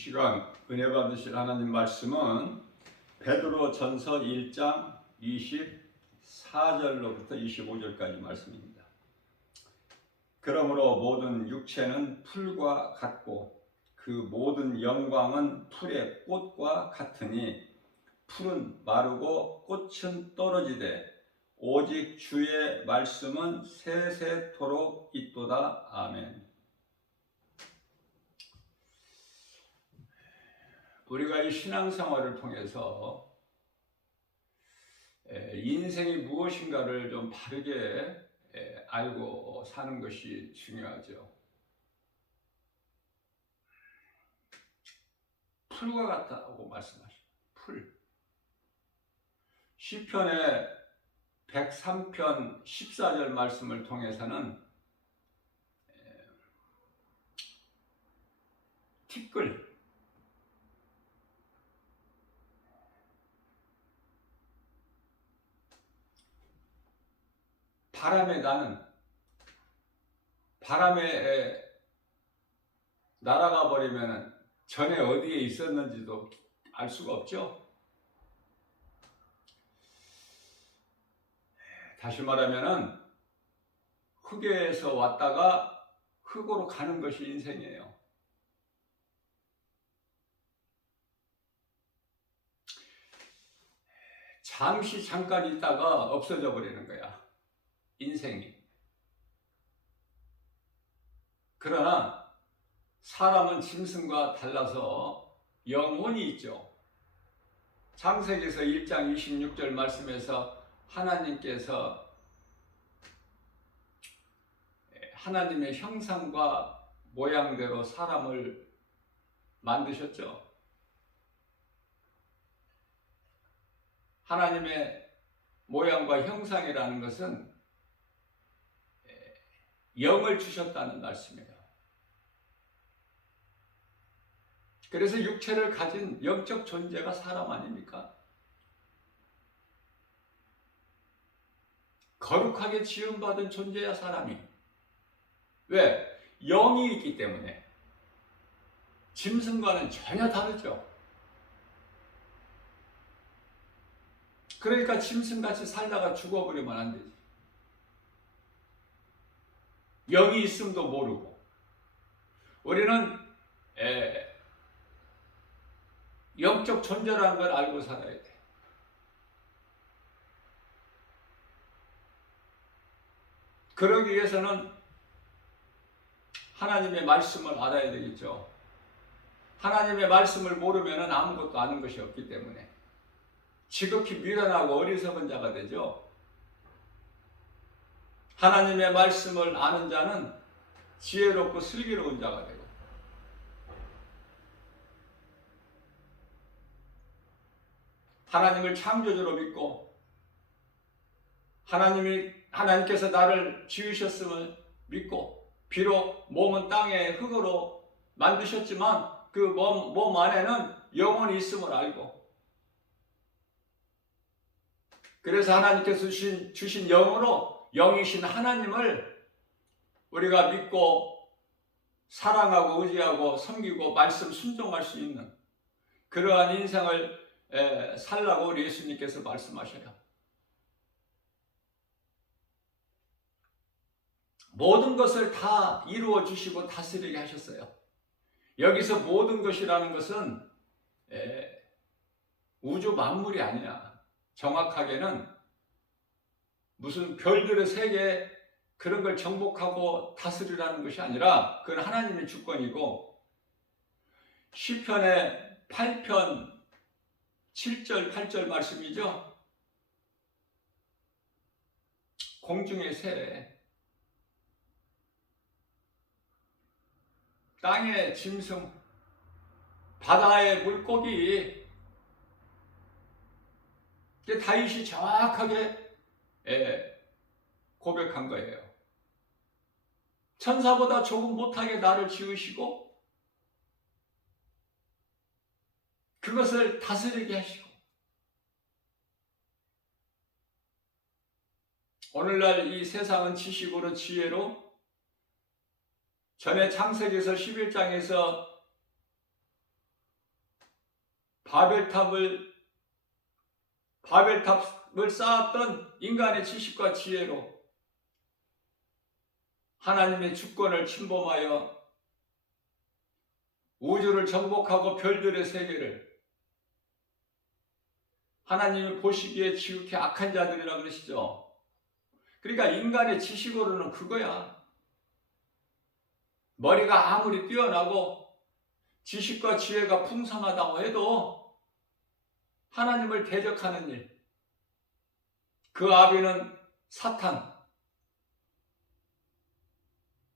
시간 은혜 받으실 하나님 말씀은 베드로전서 1장 24절로부터 25절까지 말씀입니다. 그러므로 모든 육체는 풀과 같고 그 모든 영광은 풀의 꽃과 같으니 풀은 마르고 꽃은 떨어지되 오직 주의 말씀은 세세토록 있도다. 아멘. 우리가 이 신앙생활을 통해서 인생이 무엇인가를 좀 바르게 알고 사는 것이 중요하죠. 풀과 같다고 말씀하십니다. 풀. 시편의 103편 14절 말씀을 통해서는 티끌, 바람에 나는, 바람에 날아가 버리면 전에 어디에 있었는지도 알 수가 없죠. 다시 말하면은 흙에서 왔다가 흙으로 가는 것이 인생이에요. 잠시 잠깐 있다가 없어져 버리는 거야, 인생이. 그러나 사람은 짐승과 달라서 영혼이 있죠. 창세기에서 1장 26절 말씀에서 하나님께서 하나님의 형상과 모양대로 사람을 만드셨죠. 하나님의 모양과 형상이라는 것은 영을 주셨다는 말씀이에요. 그래서 육체를 가진 영적 존재가 사람 아닙니까? 거룩하게 지음받은 존재야 사람이. 왜? 영이 있기 때문에. 짐승과는 전혀 다르죠. 그러니까 짐승같이 살다가 죽어버리면 안 되지. 영이 있음도 모르고. 우리는 영적 존재라는 걸 알고 살아야 돼. 그러기 위해서는 하나님의 말씀을 알아야 되겠죠. 하나님의 말씀을 모르면 아무것도 아는 것이 없기 때문에 지극히 미련하고 어리석은 자가 되죠. 하나님의 말씀을 아는 자는 지혜롭고 슬기로운 자가 되고, 하나님을 창조주로 믿고 하나님께서 나를 지으셨음을 믿고, 비록 몸은 땅의 흙으로 만드셨지만 그 몸 안에는 영혼이 있음을 알고, 그래서 하나님께서 주신 영으로 영이신 하나님을 우리가 믿고 사랑하고 의지하고 섬기고 말씀 순종할 수 있는 그러한 인생을 살라고 우리 예수님께서 말씀하셔요. 모든 것을 다 이루어 주시고 다스리게 하셨어요. 여기서 모든 것이라는 것은 우주 만물이 아니야. 정확하게는 무슨 별들의 세계 그런 걸 정복하고 다스리라는 것이 아니라 그건 하나님의 주권이고, 시편의 8편 7절 8절 말씀이죠. 공중의 새, 땅의 짐승, 바다의 물고기, 다윗이 정확하게 고백한 거예요. 천사보다 조금 못하게 나를 지으시고 그것을 다스리게 하시고, 오늘날 이 세상은 지식으로 지혜로, 전에 창세기에서 11장에서 바벨탑을 쌓았던 인간의 지식과 지혜로 하나님의 주권을 침범하여 우주를 정복하고 별들의 세계를 하나님이 보시기에 지극히 악한 자들이라 그러시죠. 그러니까 인간의 지식으로는 그거야. 머리가 아무리 뛰어나고 지식과 지혜가 풍성하다고 해도 하나님을 대적하는 일, 그 아비는 사탄.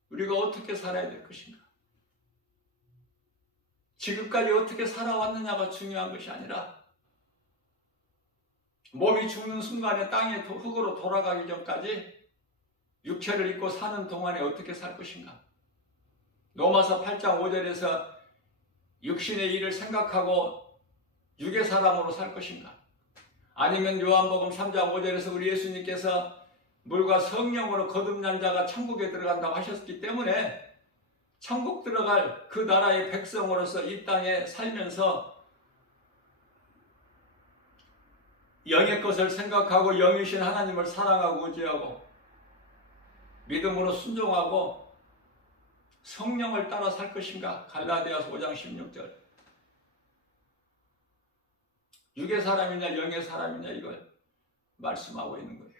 우리가 어떻게 살아야 될 것인가? 지금까지 어떻게 살아왔느냐가 중요한 것이 아니라 몸이 죽는 순간에 땅의 흙으로 돌아가기 전까지 육체를 입고 사는 동안에 어떻게 살 것인가? 로마서 8장 5절에서 육신의 일을 생각하고 육의 사람으로 살 것인가? 아니면 요한복음 3장 5절에서 우리 예수님께서 물과 성령으로 거듭난 자가 천국에 들어간다고 하셨기 때문에 천국 들어갈 그 나라의 백성으로서 이 땅에 살면서 영의 것을 생각하고 영이신 하나님을 사랑하고 의지하고 믿음으로 순종하고 성령을 따라 살 것인가? 갈라디아서 5장 16절. 육의 사람이냐 영의 사람이냐 이걸 말씀하고 있는 거예요.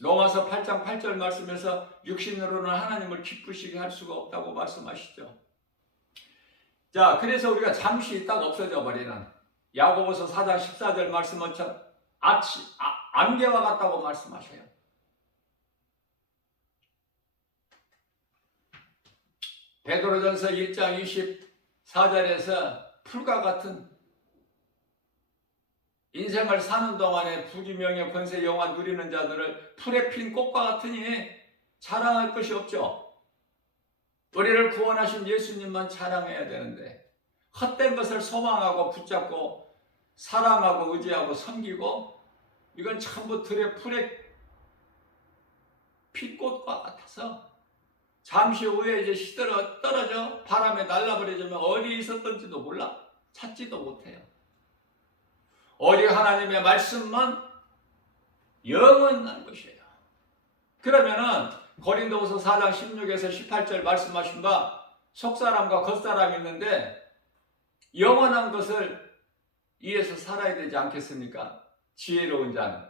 로마서 8장 8절 말씀에서 육신으로는 하나님을 기쁘시게 할 수가 없다고 말씀하시죠. 자, 그래서 우리가 잠시 딱 없어져 버리는 야고보서 4장 14절 말씀은 안개와 같다고 말씀하셔요. 베드로전서 1장 24절에서 풀과 같은 인생을 사는 동안에 부귀명예 권세 영화 누리는 자들을 풀에 핀 꽃과 같으니 자랑할 것이 없죠. 우리를 구원하신 예수님만 자랑해야 되는데 헛된 것을 소망하고 붙잡고 사랑하고 의지하고 섬기고 이건 전부 들의 풀에 핀 꽃과 같아서 잠시 후에 이제 시들어 떨어져 바람에 날아버리자면 어디에 있었던지도 몰라. 찾지도 못해요. 오직 하나님의 말씀만 영원한 것이에요. 그러면은 고린도후서 4장 16에서 18절 말씀하신 바 속사람과 겉사람이 있는데 영원한 것을 위해서 살아야 되지 않겠습니까? 지혜로운 자는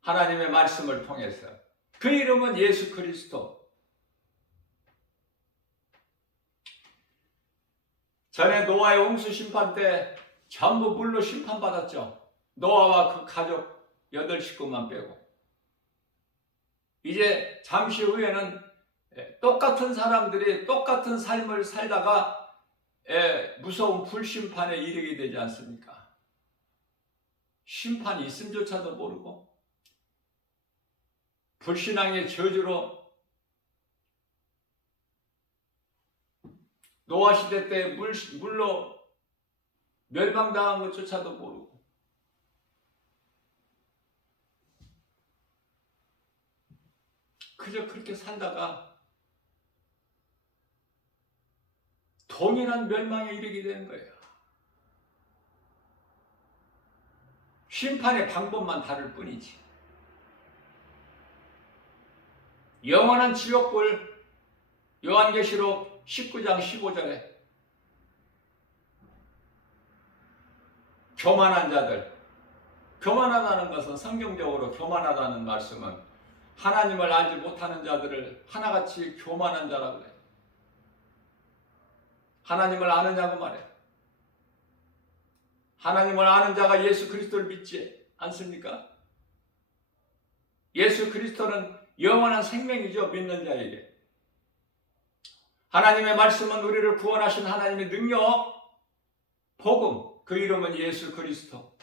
하나님의 말씀을 통해서 그 이름은 예수 그리스도. 전에 노아의 홍수 심판 때 전부 물로 심판받았죠. 노아와 그 가족 8식구만 빼고. 이제 잠시 후에는 똑같은 사람들이 똑같은 삶을 살다가 무서운 불심판에 이르게 되지 않습니까? 심판이 있음조차도 모르고 불신앙의 저주로 노아 시대 때 물로 멸망당한 것조차도 모르고 그저 그렇게 살다가 동일한 멸망에 이르게 되는 거예요. 심판의 방법만 다를 뿐이지. 영원한 지옥불 요한계시록 19장 15절에 교만한 자들, 교만하다는 것은 성경적으로 교만하다는 말씀은 하나님을 알지 못하는 자들을 하나같이 교만한 자라고 그래요. 하나님을 아느냐고 말해요. 하나님을 아는 자가 예수 그리스도를 믿지 않습니까? 예수 그리스도는 영원한 생명이죠. 믿는 자에게. 하나님의 말씀은 우리를 구원하신 하나님의 능력, 복음, 그 이름은 예수 그리스도.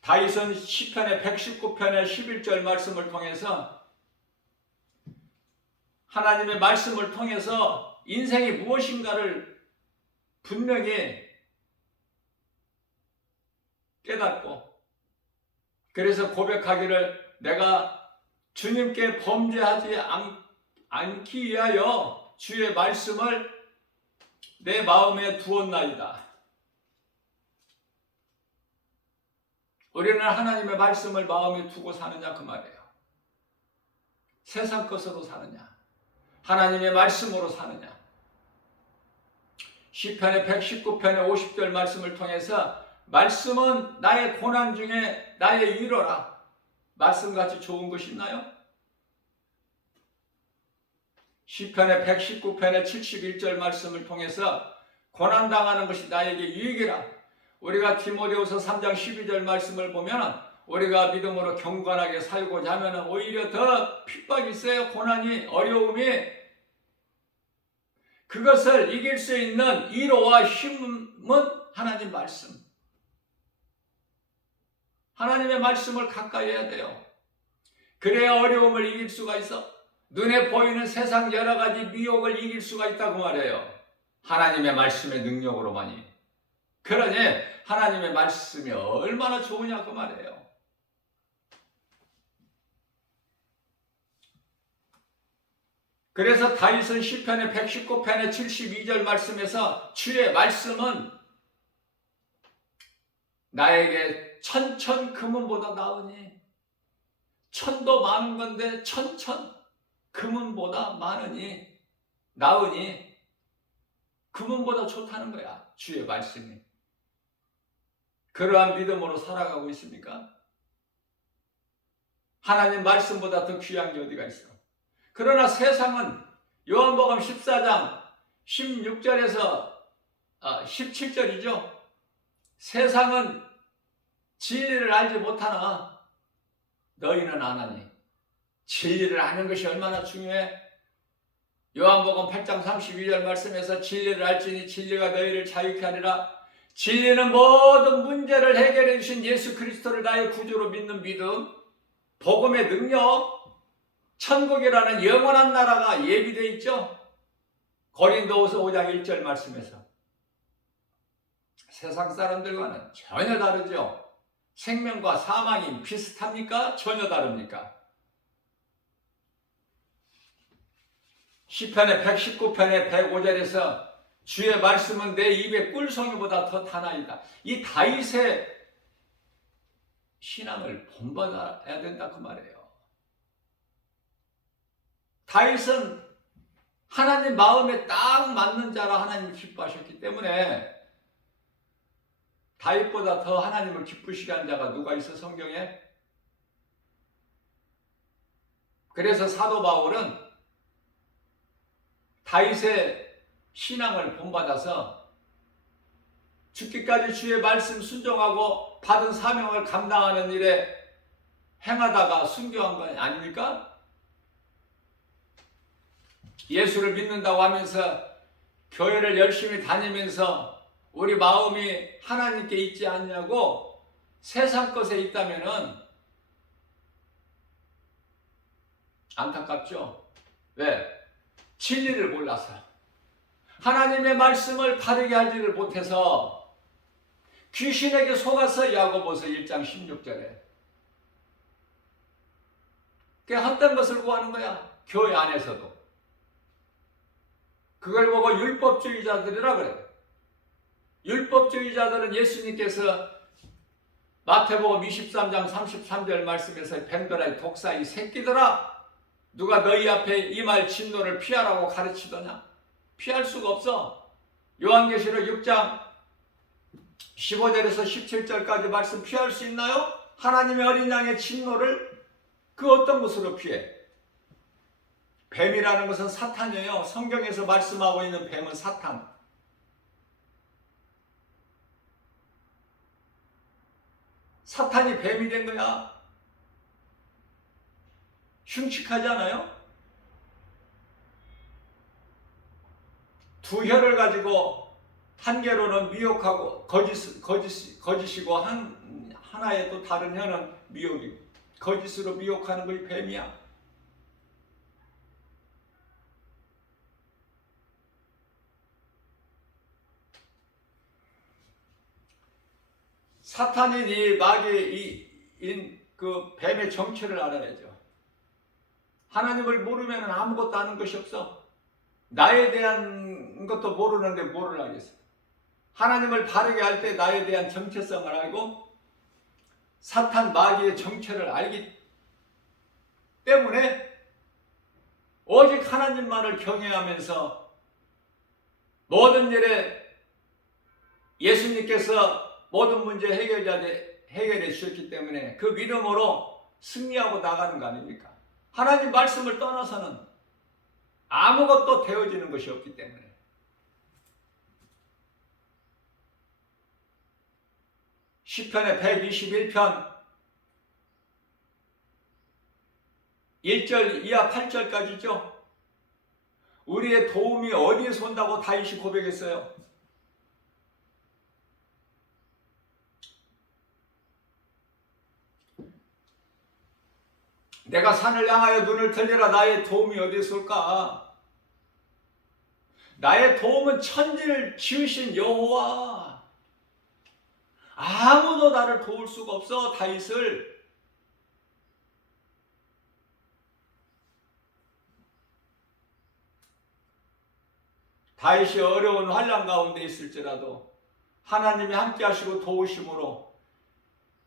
다윗은 시편의 119편의 11절 말씀을 통해서 하나님의 말씀을 통해서 인생이 무엇인가를 분명히 깨닫고 그래서 고백하기를 내가 주님께 범죄하지 않기 위하여 주의 말씀을 내 마음에 두었나이다. 우리는 하나님의 말씀을 마음에 두고 사느냐 그 말이에요. 세상 것으로 사느냐, 하나님의 말씀으로 사느냐. 시편의 119편의 50절 말씀을 통해서 말씀은 나의 고난 중에 나의 위로라. 말씀같이 좋은 것이 있나요? 시편의 119편의 71절 말씀을 통해서 고난당하는 것이 나에게 유익이라. 우리가 디모데후서 3장 12절 말씀을 보면 우리가 믿음으로 경건하게 살고자 하면 오히려 더 핍박이 있어요. 고난이, 어려움이. 그것을 이길 수 있는 위로와 힘은 하나님 말씀. 하나님의 말씀을 가까이 해야 돼요. 그래야 어려움을 이길 수가 있어. 눈에 보이는 세상 여러 가지 미혹을 이길 수가 있다고 말해요. 하나님의 말씀의 능력으로만이. 그러니 하나님의 말씀이 얼마나 좋으냐 그 말이에요. 그래서 다윗은 시편의 119편의 72절 말씀에서 주의 말씀은 나에게 천천 금은보다 나으니, 천도 많은 건데 천천 금은보다 많으니, 나으니 금은보다 좋다는 거야. 주의 말씀이. 그러한 믿음으로 살아가고 있습니까? 하나님 말씀보다 더 귀한 게 어디가 있어? 그러나 세상은 요한복음 14장 16절에서 17절이죠. 세상은 진리를 알지 못하나 너희는 아나니. 진리를 아는 것이 얼마나 중요해? 요한복음 8장 32절 말씀에서 진리를 알지니 진리가 너희를 자유케 하리라. 진리는 모든 문제를 해결해 주신 예수 그리스도를 나의 구주로 믿는 믿음, 복음의 능력, 천국이라는 영원한 나라가 예비되어 있죠. 고린도후서 5장 1절 말씀에서. 세상 사람들과는 전혀 다르죠. 생명과 사망이 비슷합니까? 전혀 다릅니까? 시편의 119편의 105절에서 주의 말씀은 내 입의 꿀송이보다 더 다나이다. 이 다윗의 신앙을 본받아야 된다 그 말이에요. 다윗은 하나님 마음에 딱 맞는 자라 하나님을 기뻐하셨기 때문에 다윗보다 더 하나님을 기쁘시게 한 자가 누가 있어 성경에? 그래서 사도 바울은 다윗의 신앙을 본받아서 죽기까지 주의 말씀 순종하고 받은 사명을 감당하는 일에 행하다가 순교한 거 아닙니까? 예수를 믿는다고 하면서 교회를 열심히 다니면서 우리 마음이 하나님께 있지 않냐고 세상 것에 있다면은 안타깝죠? 왜? 진리를 몰라서, 하나님의 말씀을 바르게 하지를 못해서 귀신에게 속아서. 야고보서 1장 16절에 그 헛된 것을 구하는 거야. 교회 안에서도. 그걸 보고 율법주의자들이라 그래. 율법주의자들은 예수님께서 마태복음 23장 33절 말씀에서 뱀들아 독사 이 새끼들아, 누가 너희 앞에 이 말 진노를 피하라고 가르치더냐? 피할 수가 없어. 요한계시록 6장 15절에서 17절까지 말씀 피할 수 있나요? 하나님의 어린 양의 진노를 그 어떤 것으로 피해? 뱀이라는 것은 사탄이에요. 성경에서 말씀하고 있는 뱀은 사탄. 사탄이 뱀이 된 거야. 흉측하지 않아요? 두 혀를 가지고 한 개로는 미혹하고 거짓이고 하나의 또 다른 혀는 미혹이고, 거짓으로 미혹하는 것이 뱀이야. 사탄인 이 마귀 그 뱀의 정체를 알아야죠. 하나님을 모르면 아무것도 아는 것이 없어. 나에 대한 것도 모르는데 뭐를 알겠어요. 하나님을 바르게 할 때 나에 대한 정체성을 알고 사탄 마귀의 정체를 알기 때문에 오직 하나님만을 경외하면서 모든 일에 예수님께서 모든 문제 해결해 주셨기 때문에 그 믿음으로 승리하고 나가는 거 아닙니까? 하나님 말씀을 떠나서는 아무것도 되어지는 것이 없기 때문에. 시편의 121편 1절 이하 8절까지죠. 우리의 도움이 어디에서 온다고 다윗이 고백했어요. 내가 산을 향하여 눈을 들리라. 나의 도움이 어디에서 올까? 나의 도움은 천지를 지으신 여호와. 아무도 나를 도울 수가 없어. 다윗을 다윗이 어려운 환난 가운데 있을지라도 하나님이 함께 하시고 도우심으로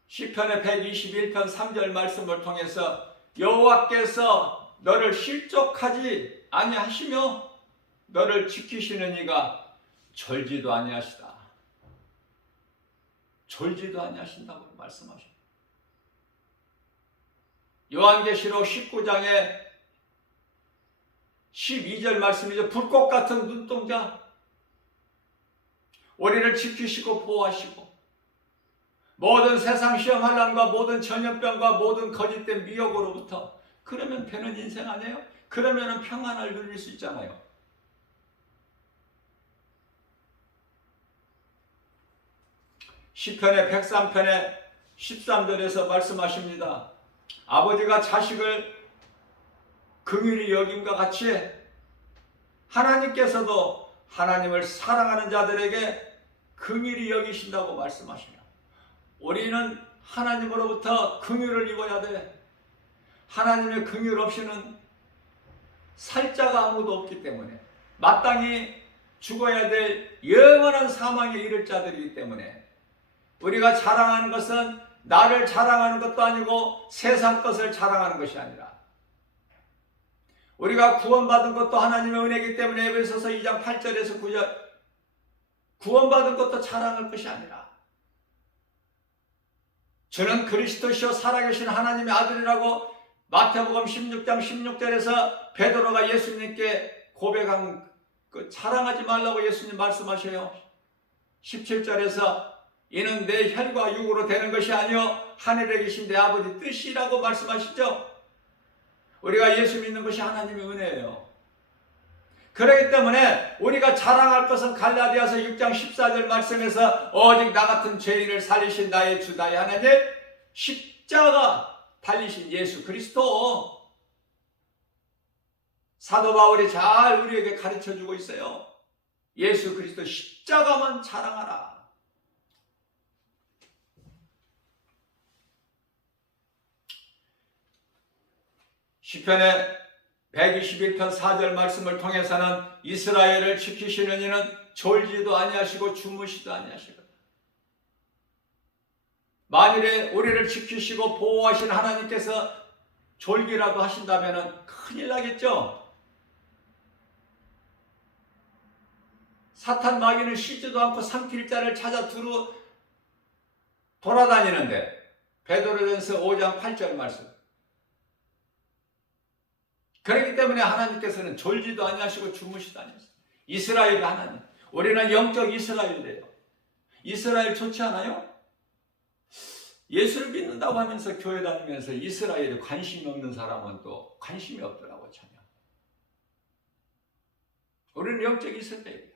시편의 121편 3절 말씀을 통해서 여호와께서 너를 실족하지 아니하시며 너를 지키시는 이가 졸지도 아니하시다. 졸지도 아니하신다고 말씀하십니다. 요한계시록 19장에 12절 말씀이죠. 불꽃 같은 눈동자, 우리를 지키시고 보호하시고 모든 세상 시험 환난과 모든 전염병과 모든 거짓된 미혹으로부터. 그러면 되는 인생 아니에요? 그러면 평안을 누릴 수 있잖아요. 시편의 103편의 13절에서 말씀하십니다. 아버지가 자식을 긍휼히 여김과 같이 하나님께서도 하나님을 사랑하는 자들에게 긍휼히 여기신다고 말씀하시며, 우리는 하나님으로부터 긍휼을 입어야 돼. 하나님의 긍휼 없이는 살 자가 아무도 없기 때문에 마땅히 죽어야 될 영원한 사망에 이를 자들이기 때문에 우리가 자랑하는 것은 나를 자랑하는 것도 아니고 세상 것을 자랑하는 것이 아니라 우리가 구원받은 것도 하나님의 은혜이기 때문에 에베소서 2장 8절에서 9절 구원받은 것도 자랑할 것이 아니라 저는 그리스도시요 살아계신 하나님의 아들이라고 마태복음 16장 16절에서 베드로가 예수님께 고백한 그 자랑하지 말라고 예수님 말씀하셔요. 17절에서 이는 내 혈과 육으로 되는 것이 아니요 하늘에 계신 내 아버지 뜻이라고 말씀하시죠. 우리가 예수 믿는 것이 하나님의 은혜예요. 그렇기 때문에 우리가 자랑할 것은 갈라디아서 6장 14절 말씀에서 오직 나 같은 죄인을 살리신 나의 주 나의 하나님 십자가 달리신 예수 그리스도. 사도 바울이 잘 우리에게 가르쳐주고 있어요. 예수 그리스도 십자가만 자랑하라. 시편의 121편 4절 말씀을 통해서는 이스라엘을 지키시는 이는 졸지도 아니하시고 주무시도 아니하시거든. 만일에 우리를 지키시고 보호하신 하나님께서 졸기라도 하신다면 큰일 나겠죠. 사탄 마귀는 쉬지도 않고 삼킬 자를 찾아 두루 돌아다니는데 베드로전서 5장 8절 말씀. 그렇기 때문에 하나님께서는 졸지도 아니하시고 주무시도 아니하시고 이스라엘 하나님. 우리는 영적 이스라엘이에요. 이스라엘 좋지 않아요? 예수를 믿는다고 하면서 교회 다니면서 이스라엘에 관심이 없는 사람은 또 관심이 없더라고 전혀. 우리는 영적 이스라엘이에요.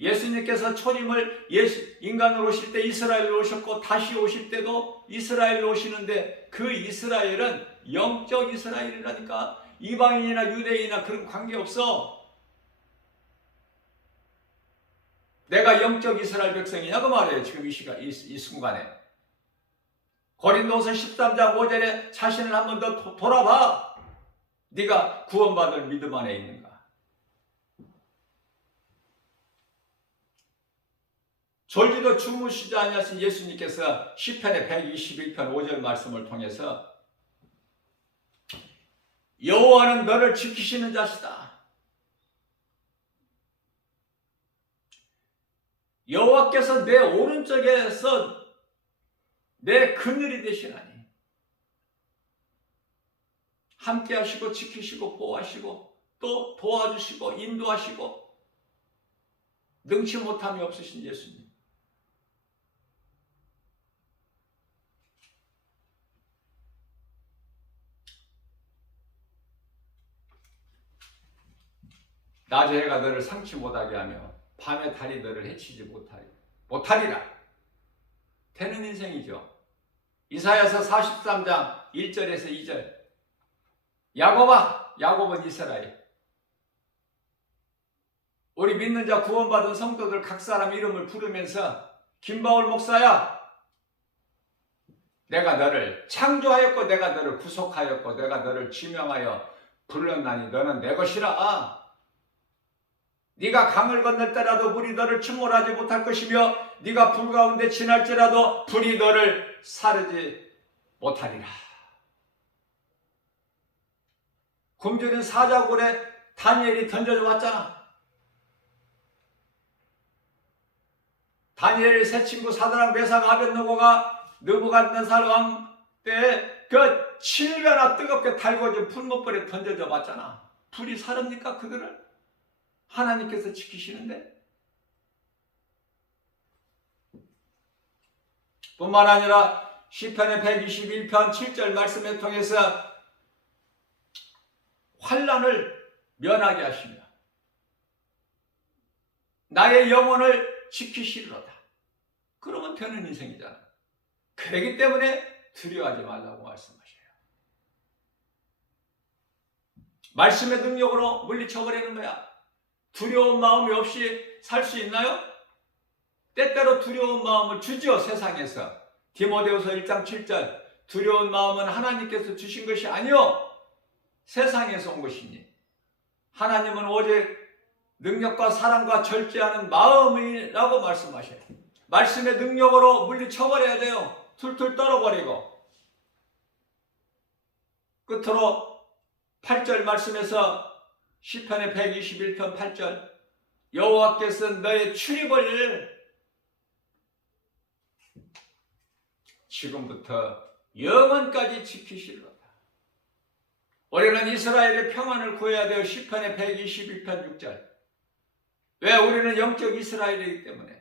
예수님께서 초림을 인간으로 오실 때 이스라엘로 오셨고 다시 오실 때도 이스라엘로 오시는데 그 이스라엘은 영적 이스라엘이라니까. 이방인이나 유대인이나 그런 관계없어. 내가 영적 이스라엘 백성이냐고 말해요. 지금 이 순간에. 고린도서 13장 5절에 자신을 한 번 더 돌아봐. 네가 구원받을 믿음 안에 있는가. 졸지도 주무시지 아니하신 예수님께서 시편의 121편 5절 말씀을 통해서 여호와는 너를 지키시는 자시다. 여호와께서 내 오른쪽에서 내 그늘이 되시나니 함께 하시고 지키시고 보호하시고 또 도와주시고 인도하시고 능치 못함이 없으신 예수님. 낮의 해가 너를 상치 못하게 하며 밤의 달이 너를 해치지 못하리라. 되는 인생이죠. 이사야서 43장 1절에서 2절. 야곱아, 야곱은 이스라엘. 우리 믿는 자 구원받은 성도들 각 사람 이름을 부르면서 김바울 목사야, 내가 너를 창조하였고 내가 너를 구속하였고 내가 너를 지명하여 불렀나니 너는 내 것이라. 네가 강을 건널 때라도 물이 너를 침몰하지 못할 것이며 네가 불 가운데 지날지라도 불이 너를 사르지 못하리라. 굶주린 사자굴에 다니엘이 던져져 왔잖아. 다니엘의 세 친구 사드락 메삭 아벳느고가 느부갓네살 왕 때 그 7배나 뜨겁게 달궈진 풀못불에 던져져 봤잖아. 불이 사릅니까 그들을? 하나님께서 지키시는데? 뿐만 아니라 시편의 121편 7절 말씀을 통해서 환난을 면하게 하시며 나의 영혼을 지키시리로다. 그러면 되는 인생이잖아. 그렇기 때문에 두려워하지 말라고 말씀하셔요. 말씀의 능력으로 물리쳐버리는 거야. 두려운 마음이 없이 살 수 있나요? 때때로 두려운 마음을 주죠, 세상에서. 디모데후서 1장 7절. 두려운 마음은 하나님께서 주신 것이 아니요 세상에서 온 것이니 하나님은 오직 능력과 사랑과 절제하는 마음이라고 말씀하셔요. 말씀의 능력으로 물리쳐버려야 돼요. 툴툴 떨어버리고. 끝으로 8절 말씀에서 시편의 121편 8절 여호와께서 너의 출입을 지금부터 영원까지 지키시리로다. 우리는 이스라엘의 평안을 구해야 돼요. 시편의 121편 6절. 왜? 우리는 영적 이스라엘이기 때문에.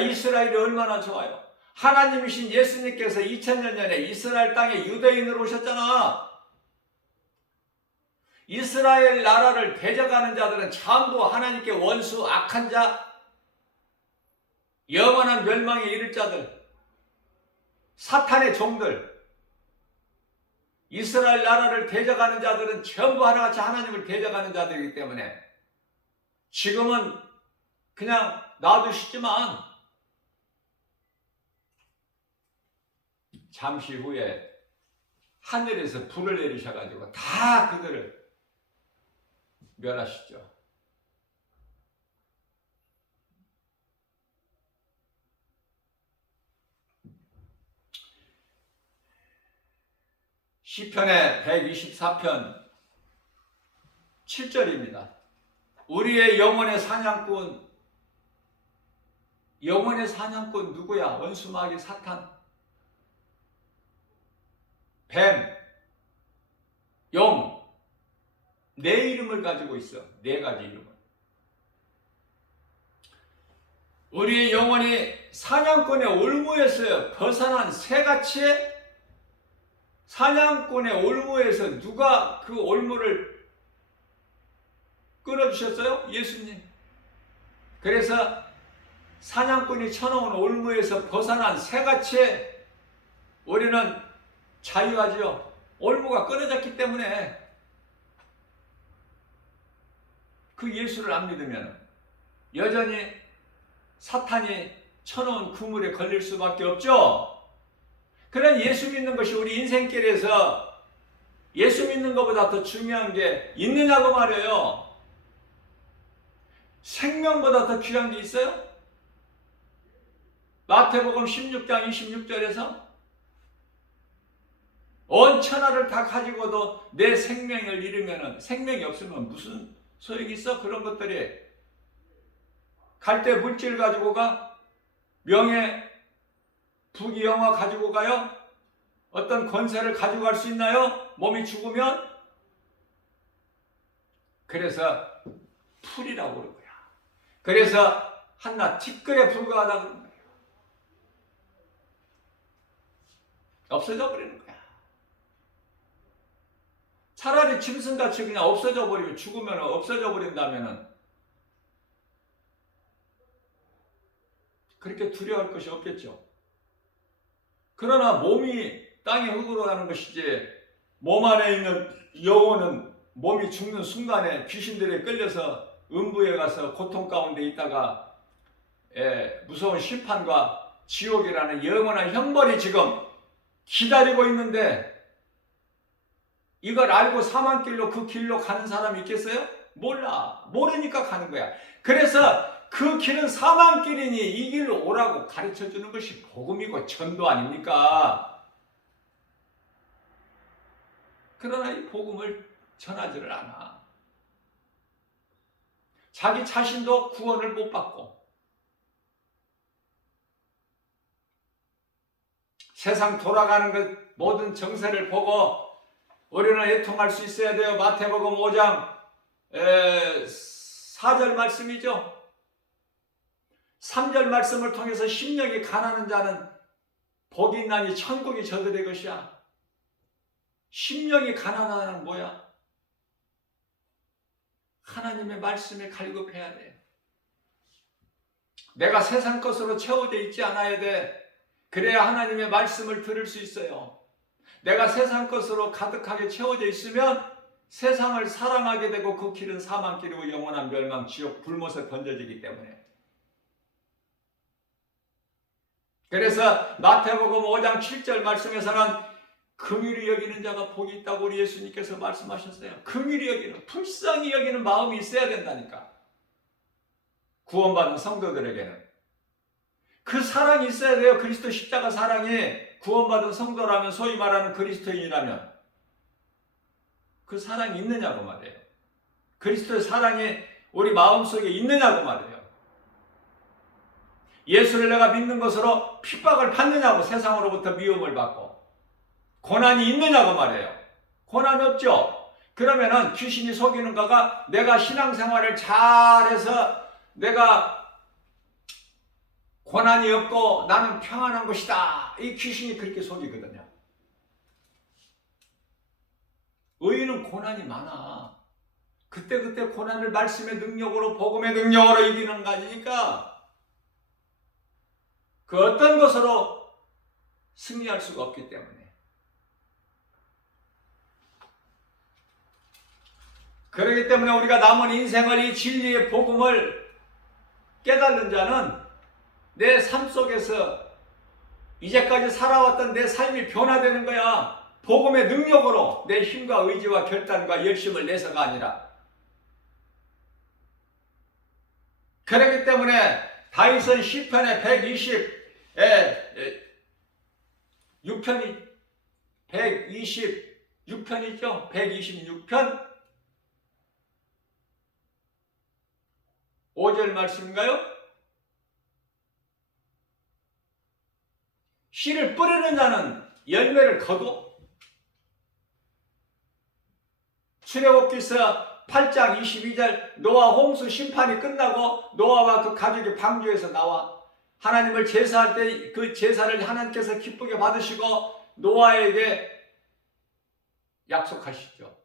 이스라엘이 얼마나 좋아요. 하나님이신 예수님께서 2000년 전에 이스라엘 땅에 유대인으로 오셨잖아. 이스라엘 나라를 대적하는 자들은 전부 하나님께 원수, 악한 자, 영원한 멸망에 이를 자들, 사탄의 종들, 이스라엘 나라를 대적하는 자들은 전부 하나같이 하나님을 대적하는 자들이기 때문에 지금은 그냥 놔두시지만 잠시 후에 하늘에서 불을 내리셔가지고 다 그들을 멸하시죠. 시편의 124편 7절입니다. 우리의 영혼의 사냥꾼 누구야? 원수, 마귀, 사탄, 뱀, 용, 네 이름을 가지고 있어. 네 가지 이름을. 우리의 영혼이 사냥꾼의 올무에서 벗어난 새같이 사냥꾼의 올무에서 누가 그 올무를 끌어주셨어요? 예수님. 그래서 사냥꾼이 쳐놓은 올무에서 벗어난 새같이 우리는 자유하지요. 올무가 끊어졌기 때문에. 그 예수를 안 믿으면 여전히 사탄이 쳐놓은 그물에 걸릴 수밖에 없죠. 그런 예수 믿는 것이 우리 인생길에서 예수 믿는 것보다 더 중요한 게 있느냐고 말이에요. 생명보다 더 귀한 게 있어요? 마태복음 16장 26절에서 온 천하를 다 가지고도 내 생명을 잃으면 생명이 없으면 무슨 소용이 있어? 그런 것들이 갈 때 물질 가지고 가? 명예, 부귀, 영화 가지고 가요? 어떤 권세를 가지고 갈 수 있나요? 몸이 죽으면? 그래서 풀이라고 그런 거야. 그래서 한낱 티끌에 불과하다 그런 거예요. 없어져 버리는 거야. 차라리 짐승같이 그냥 없어져 버리고 죽으면 없어져 버린다면은 그렇게 두려워할 것이 없겠죠. 그러나 몸이 땅의 흙으로 가는 것이지 몸 안에 있는 영혼은 몸이 죽는 순간에 귀신들에 끌려서 음부에 가서 고통 가운데 있다가 무서운 심판과 지옥이라는 영원한 형벌이 지금 기다리고 있는데 이걸 알고 사망길로 그 길로 가는 사람이 있겠어요? 몰라. 모르니까 가는 거야. 그래서 그 길은 사망길이니 이 길로 오라고 가르쳐 주는 것이 복음이고 전도 아닙니까? 그러나 이 복음을 전하지를 않아. 자기 자신도 구원을 못 받고 세상 돌아가는 것 모든 정세를 보고 우리는 애통할 수 있어야 돼요. 마태복음 5장 4절 말씀이죠. 3절 말씀을 통해서 심령이 가난한 자는 복이 있나니 천국이 저들의 것이야. 심령이 가난하다는 뭐야? 하나님의 말씀에 갈급해야 돼. 내가 세상 것으로 채워져 있지 않아야 돼. 그래야 하나님의 말씀을 들을 수 있어요. 내가 세상 것으로 가득하게 채워져 있으면 세상을 사랑하게 되고 그 길은 사망길이고 영원한 멸망, 지옥, 불못에 던져지기 때문에. 그래서 마태복음 5장 7절 말씀에서는 긍휼히 여기는 자가 복이 있다고 우리 예수님께서 말씀하셨어요. 긍휼히 여기는, 불쌍히 여기는 마음이 있어야 된다니까. 구원받은 성도들에게는. 그 사랑이 있어야 돼요. 그리스도 십자가 사랑이 구원받은 성도라면, 소위 말하는 그리스도인이라면 그 사랑이 있느냐고 말이에요. 그리스도의 사랑이 우리 마음속에 있느냐고 말이에요. 예수를 내가 믿는 것으로 핍박을 받느냐고, 세상으로부터 미움을 받고 고난이 있느냐고 말이에요. 고난 없죠. 그러면은 귀신이 속이는 거가 내가 신앙생활을 잘해서 내가 고난이 없고 나는 평안한 것이다. 이 귀신이 그렇게 속이거든요. 의인은 고난이 많아. 그때그때 고난을 말씀의 능력으로, 복음의 능력으로 이기는 거 아니니까 그 어떤 것으로 승리할 수가 없기 때문에. 그렇기 때문에 우리가 남은 인생을 이 진리의 복음을 깨닫는 자는 내 삶 속에서 이제까지 살아왔던 내 삶이 변화되는 거야. 복음의 능력으로 내 힘과 의지와 결단과 열심을 내서가 아니라. 그렇기 때문에 다윗은 시편의 126편이 126편이죠. 126편 5절 말씀인가요? 씨를 뿌리는 자는 열매를 거두. 출애굽기서 8장 22절 노아 홍수 심판이 끝나고 노아와 그 가족이 방주에서 나와 하나님을 제사할 때 그 제사를 하나님께서 기쁘게 받으시고 노아에게 약속하시죠.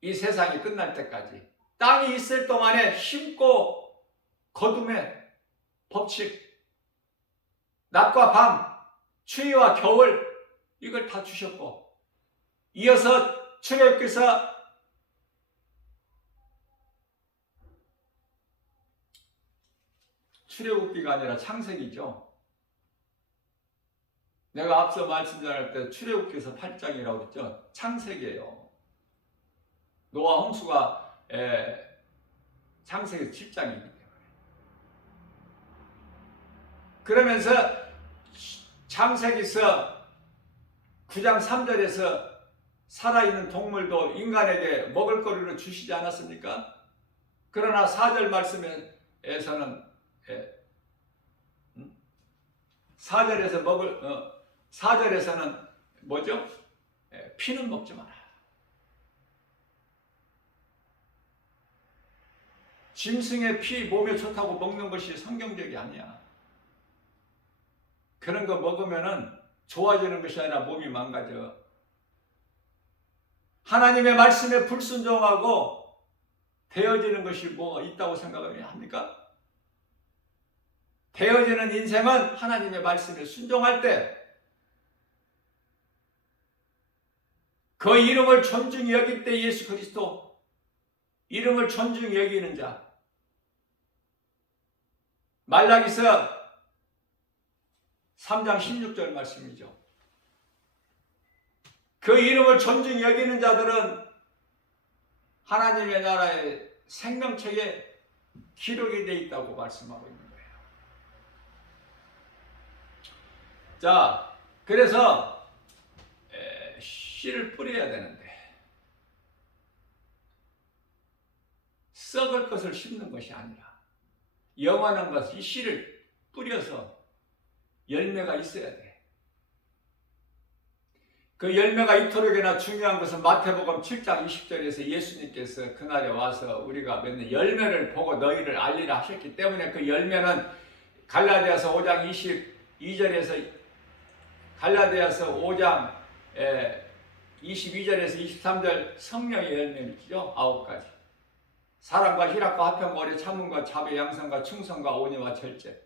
이 세상이 끝날 때까지 땅이 있을 동안에 심고 거둠의 법칙, 낮과 밤, 추위와 겨울, 이걸 다 주셨고, 이어서 출애굽기서 출애굽기가 아니라 창세기죠. 내가 앞서 말씀드릴 때 출애굽기서 8장이라고 그랬죠. 창세기예요. 노아 홍수가 창세기 7장입니다. 그러면서 창세기서 9장 3절에서 살아있는 동물도 인간에게 먹을거리로 주시지 않았습니까? 그러나 4절 말씀에서는 4절에서는 뭐죠? 피는 먹지 마라. 짐승의 피 몸에 좋다고 먹는 것이 성경적이 아니야. 그런 거 먹으면은 좋아지는 것이 아니라 몸이 망가져. 하나님의 말씀에 불순종하고 되어지는 것이 뭐 있다고 생각합니까? 되어지는 인생은 하나님의 말씀에 순종할 때 그 이름을 존중히 여길 때 예수 그리스도 이름을 존중히 여기는 자 말라기서 3장 16절 말씀이죠. 그 이름을 존중히 여기는 자들은 하나님의 나라의 생명책에 기록이 되어 있다고 말씀하고 있는 거예요. 자, 그래서 씨를 뿌려야 되는데 썩을 것을 심는 것이 아니라 영원한 것, 이 씨를 뿌려서 열매가 있어야 돼. 그 열매가 이토록이나 중요한 것은 마태복음 7장 20절에서 예수님께서 그날에 와서 우리가 맺는 열매를 보고 너희를 알리라 하셨기 때문에 그 열매는 갈라디아서 5장 22절에서 갈라디아서 5장 22절에서 23절 성령의 열매이죠. 9가지. 사랑과 희락과 화평과 오래 참음과 자비 양선과 충성과 온유와 절제.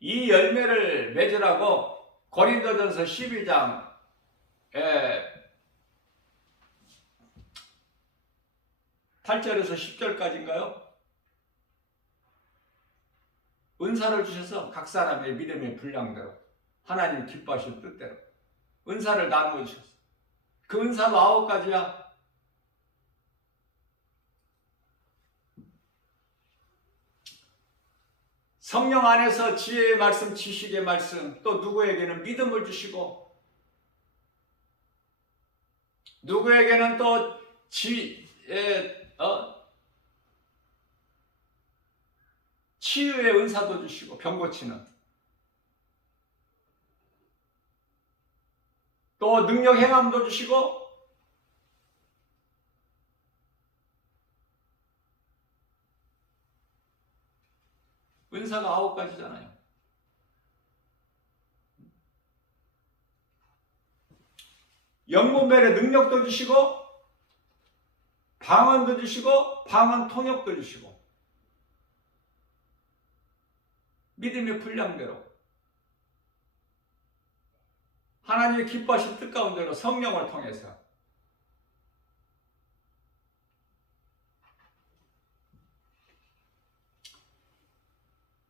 이 열매를 맺으라고 고린도전서 12장 8절에서 10절까지인가요? 은사를 주셔서 각 사람의 믿음의 분량대로 하나님 기뻐하신 뜻대로 은사를 나누어 주셨어. 그 은사도 9가지야. 성령 안에서 지혜의 말씀, 지식의 말씀, 또 누구에게는 믿음을 주시고 누구에게는 또 치유의 은사도 주시고 병 고치는 또 능력 행함도 주시고 은사가 9가지잖아요. 영문별의 능력도 주시고 방언도 주시고 방언 통역도 주시고 믿음의 분량대로 하나님의 기뻐하신 뜻 가운데로 성령을 통해서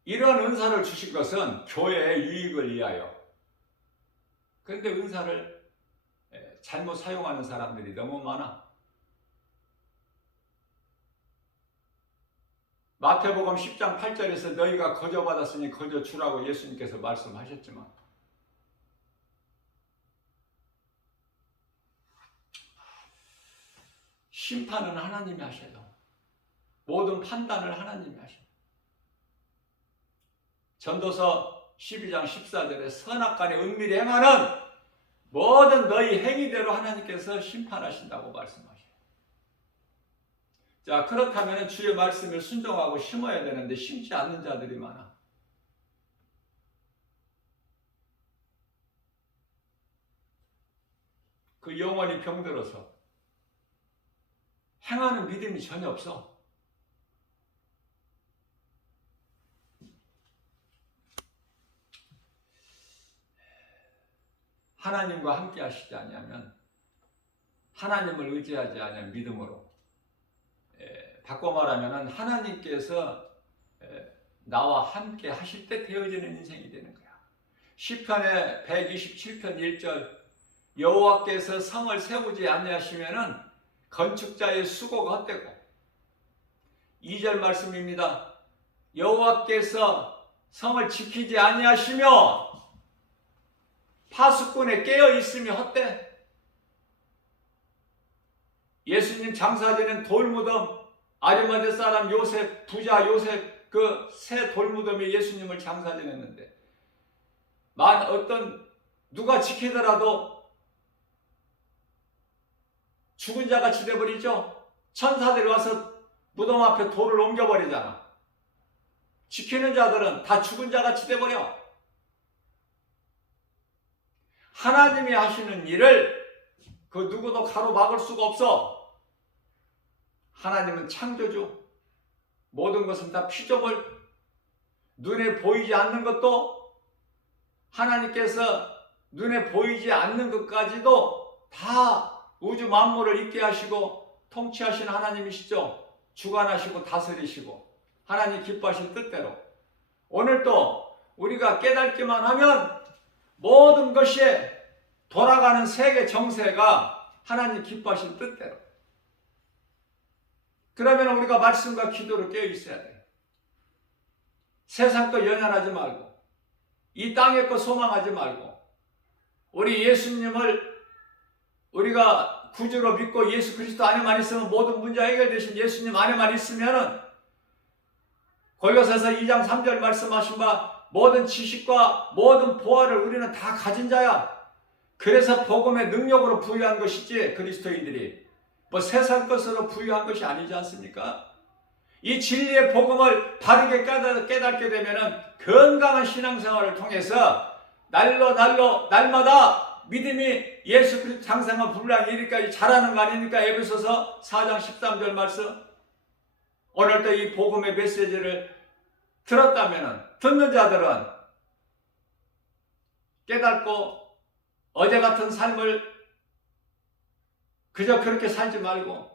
이러한 은사를 주신 것은 교회의 유익을 위하여. 그런데 은사를 잘못 사용하는 사람들이 너무 많아. 마태복음 10장 8절에서 너희가 거저 받았으니 거저 주라고 예수님께서 말씀하셨지만 심판은 하나님이 하셔요. 모든 판단을 하나님이 하셔요. 전도서 12장 14절에 선악간에 은밀히 행하는 모든 너희 행위대로 하나님께서 심판하신다고 말씀하셔요. 자, 그렇다면 주의 말씀을 순종하고 심어야 되는데 심지 않는 자들이 많아. 그 영혼이 병들어서 행하는 믿음이 전혀 없어. 하나님과 함께 하시지 아니하면 하나님을 의지하지 아니하면 믿음으로 바꿔 말하면 하나님께서 나와 함께 하실 때 되어지는 인생이 되는 거야. 시편의 127편 1절 여호와께서 성을 세우지 아니하시면 건축자의 수고가 헛되고 2절 말씀입니다. 여호와께서 성을 지키지 아니하시며 파수꾼에 깨어 있으며 헛돼. 예수님 장사되는 돌무덤, 아리마대 사람 요셉, 부자 요셉, 그 새 돌무덤에 예수님을 장사지냈는데 누가 지키더라도 죽은 자같이 돼버리죠. 천사들이 와서 무덤 앞에 돌을 옮겨버리잖아. 지키는 자들은 다 죽은 자같이 돼버려. 하나님이 하시는 일을 그 누구도 가로막을 수가 없어. 하나님은 창조주. 모든 것은 다 피조물. 눈에 보이지 않는 것도 하나님께서 눈에 보이지 않는 것까지도 다 우주 만물을 있게 하시고 통치하시는 하나님이시죠. 주관하시고 다스리시고 하나님 기뻐하신 뜻대로. 오늘도 우리가 깨닫기만 하면 모든 것이 돌아가는 세계 정세가 하나님 기뻐하신 뜻대로. 그러면 우리가 말씀과 기도로 깨어 있어야 돼요. 세상 거 연연하지 말고 이 땅의 거 소망하지 말고 우리 예수님을 우리가 구주로 믿고 예수 그리스도 안에만 있으면 모든 문제 해결되신 예수님 안에만 있으면은 골로새서 2장 3절 말씀하신 바 모든 지식과 모든 보화를 우리는 다 가진 자야. 그래서 복음의 능력으로 부유한 것이지 그리스도인들이 뭐 세상 것으로 부유한 것이 아니지 않습니까? 이 진리의 복음을 바르게 깨닫게 되면은 건강한 신앙생활을 통해서 날마다 믿음이 예수 그리스도 장성한 분량 이르기까지 자라는 거 아닙니까? 에베소서 4장 13절 말씀. 오늘도 이 복음의 메시지를 들었다면은 듣는 자들은 깨닫고 어제 같은 삶을 그저 그렇게 살지 말고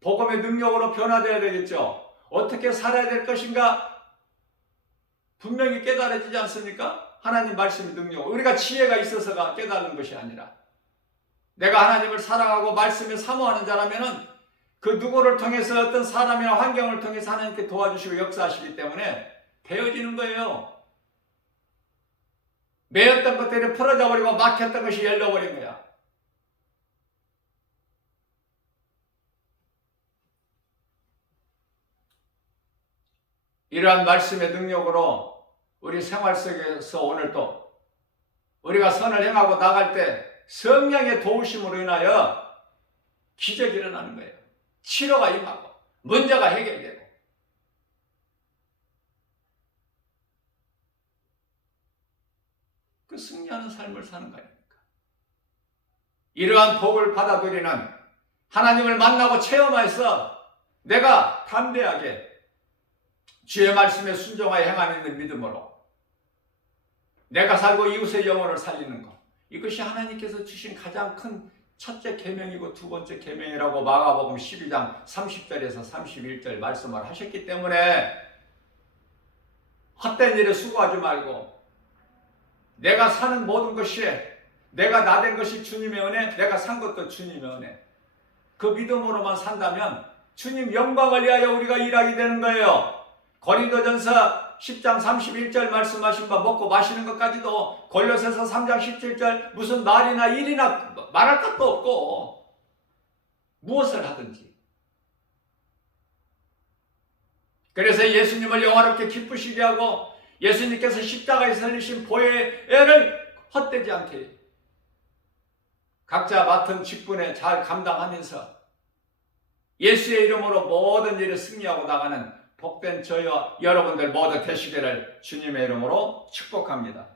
복음의 능력으로 변화되어야 되겠죠. 어떻게 살아야 될 것인가 분명히 깨달아지지 않습니까? 하나님 말씀의 능력. 우리가 지혜가 있어서가 깨달는 것이 아니라 내가 하나님을 사랑하고 말씀에 사모하는 자라면은 그 누구를 통해서 어떤 사람이나 환경을 통해서 하나님께 도와주시고 역사하시기 때문에 되어지는 거예요. 매였던 것들이 풀어져 버리고 막혔던 것이 열려버린 거야. 이러한 말씀의 능력으로 우리 생활 속에서 오늘도 우리가 선을 행하고 나갈 때 성령의 도우심으로 인하여 기적이 일어나는 거예요. 치료가 임하고 문제가 해결되고 그 승리하는 삶을 사는 거 아닙니까? 이러한 복을 받아들이는 하나님을 만나고 체험해서 내가 담대하게 주의 말씀에 순종하여 행하는 믿음으로 내가 살고 이웃의 영혼을 살리는 것, 이것이 하나님께서 주신 가장 큰 첫째 계명이고 두 번째 계명이라고 마가복음 12장 30절에서 31절 말씀을 하셨기 때문에 헛된 일에 수고하지 말고 내가 사는 모든 것이 내가 나된 것이 주님의 은혜, 내가 산 것도 주님의 은혜, 그 믿음으로만 산다면 주님 영광을 위하여 우리가 일하게 되는 거예요. 고린도전서 10장 31절 말씀하신 바 먹고 마시는 것까지도 골로새서 3장 17절 무슨 말이나 일이나 말할 것도 없고 무엇을 하든지. 그래서 예수님을 영화롭게 기쁘시게 하고 예수님께서 십자가에 살리신 보혜를 헛되지 않게 각자 맡은 직분에 잘 감당하면서 예수의 이름으로 모든 일을 승리하고 나가는 복된 저희와 여러분들 모두 되시기를 주님의 이름으로 축복합니다.